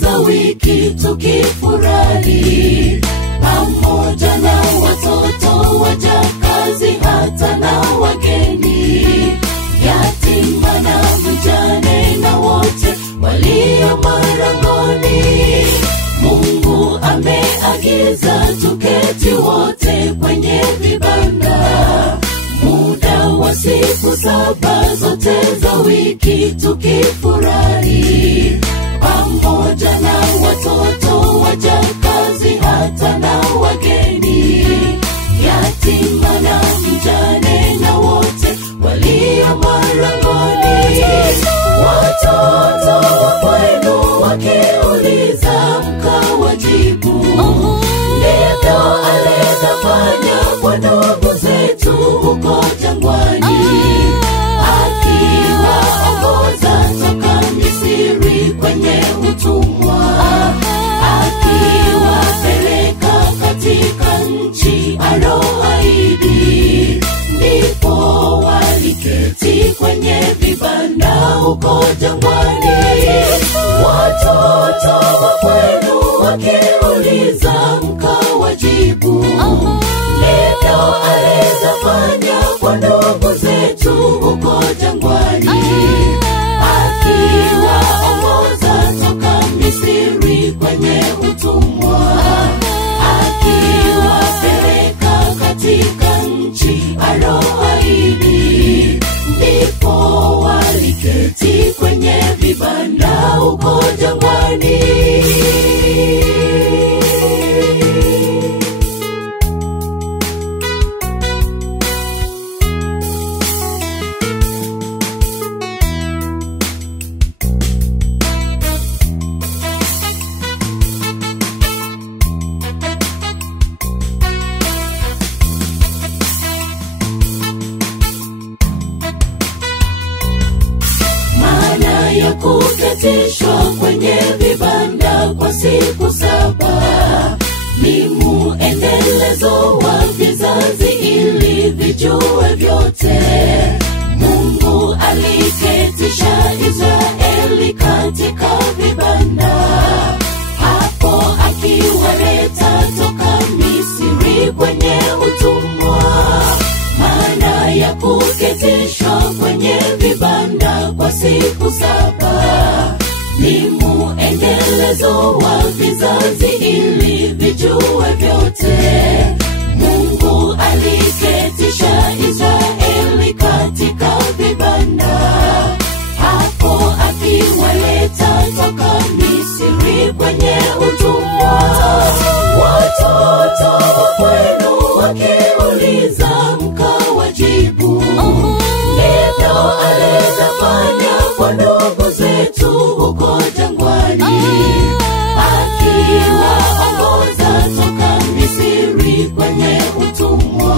za wiki tukifurahi, pamoja na watoto, wajakazi, hata na wageni, yatima na mjane na wote walio marangoni. Mungu ameagiza tuketi wote kwenye vibanda, muda wa siku 7 zote za wiki tukifurahi, pamoja na watoto, wajakazi, hata na wageni, yatima na mjane na wote walio marangoni. Watoto wa kwenu wakiuliza mkawajibu, ndivyo alivyofanya kwa ndugu zetu huko jangwani, akiwaongoza toka Misri kwenye utumwa, akiwapeleka katika nchi aliyoahidi. Ndipo waliketi kwenye vibanda huko jangwani. Watoto wa kwenu wakiuliza mkawajibu, ndivyo alivyofanya kwa ndugu zetu huko jangwani, akiwaongoza toka Misri kwenye utumwa, akiwapeleka katika nchi aliyoahidi. Ndipo waliketi kwenye vibanda huko jangwani. Ya kuketishwa kwenye vibanda kwa siku 7 ni muendelezo wa vizazi ili vijue vyote. Mungu aliketisha Israeli katika vibanda, hapo akiwaleta toka Misri kwenye utumwa. Maana ya kuketishwa kwenye vibanda kwa siku 7 ni muendelezo wa vizazi ili vijue vyote. Mungu aliketisha Israeli katika vibanda, hapo akiwaleta toka Misri kwenye utumwa. Watoto wa kwenu wakiuliza mkawajibu, ndivyo alivyofanya kwa ndugu zetu huko jangwani, akiwaongoza toka Misri kwenye utumwa,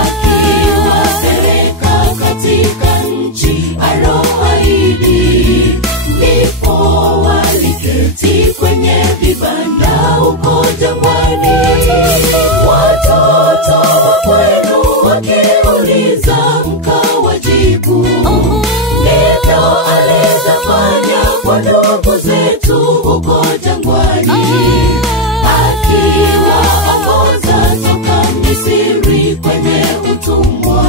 akiwapeleka katika nchi aliyoahidi. Ndipo waliketi kwenye vibanda huko jangwani. Watoto wa kwenu wakiuliza mkawajibu, ndivyo alivyofanya kwa ndugu zetu huko jangwani, akiwaongoza toka Misri kwenye utumwa,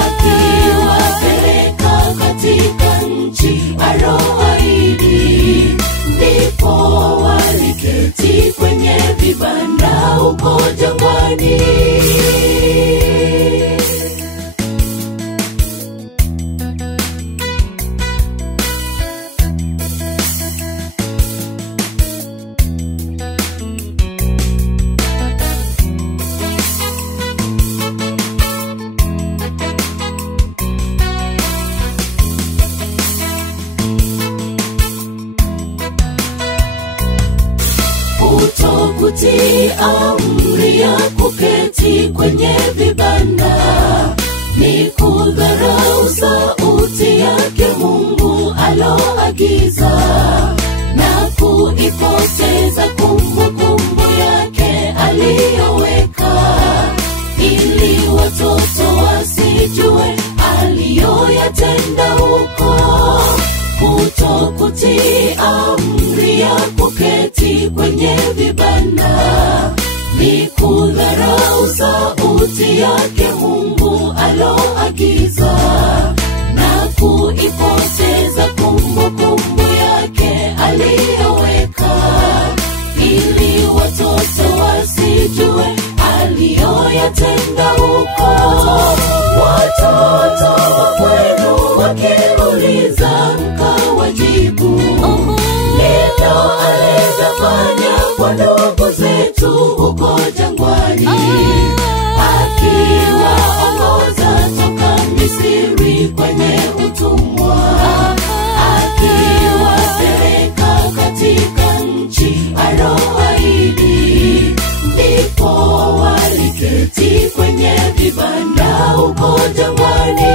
akiwapeleka katika nchi aliyoahidi. Ndipo waliketi kwenye vibanda huko jangwani. Kutii amri ya kuketi kwenye vibanda ni kudharau sauti yake Mungu aloagiza, na kuipoteza kumbukumbu yake aliyoweka, ili watoto wasijue aliyoyatenda huko. Kutokutii amri ya kuketi kwenye vibanda ni kudharau sauti yake Mungu aloagiza, na kuipoteza kumbukumbu yake aliyoweka, ili watoto wasijue aliyoyatenda huko. Watoto wenu wakiuliza mkawajibu, ndivyo alivyofanya kwa ndugu zetu huko jangwani, akiwaongoza toka Misri kwenye utumwa, akiwapeleka katika nchi aliyoahidi. Ndipo waliketi kwenye vibanda huko jangwani.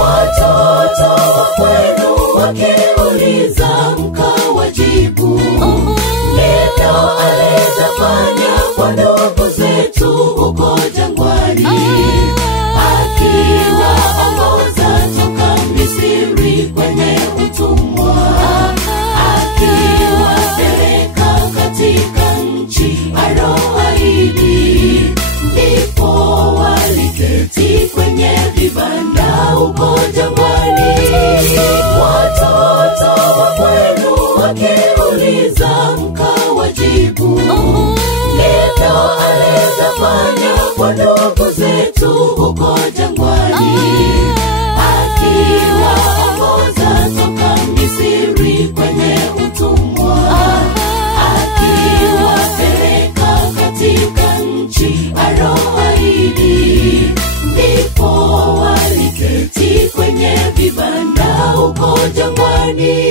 Watoto wenu wakiuliza mkawajibu, ndivyo alivyofanya kwa ndugu zetu huko jangwani, akiwaongoza toka Misri kwenye utumwa, akiwapeleka katika nchi aliyoahidi. Ndipo waliketi kwenye vibanda huko jangwani. Watoto wenu wakiuliza mkawajibu, ndivyo alivyofanya kwa ndugu zetu huko jangwani, akiwaongoza toka Misri kwenye utumwa, akiwapeleka katika nchi aliyoahidi. Ndipo waliketi kwenye vibanda huko jangwani.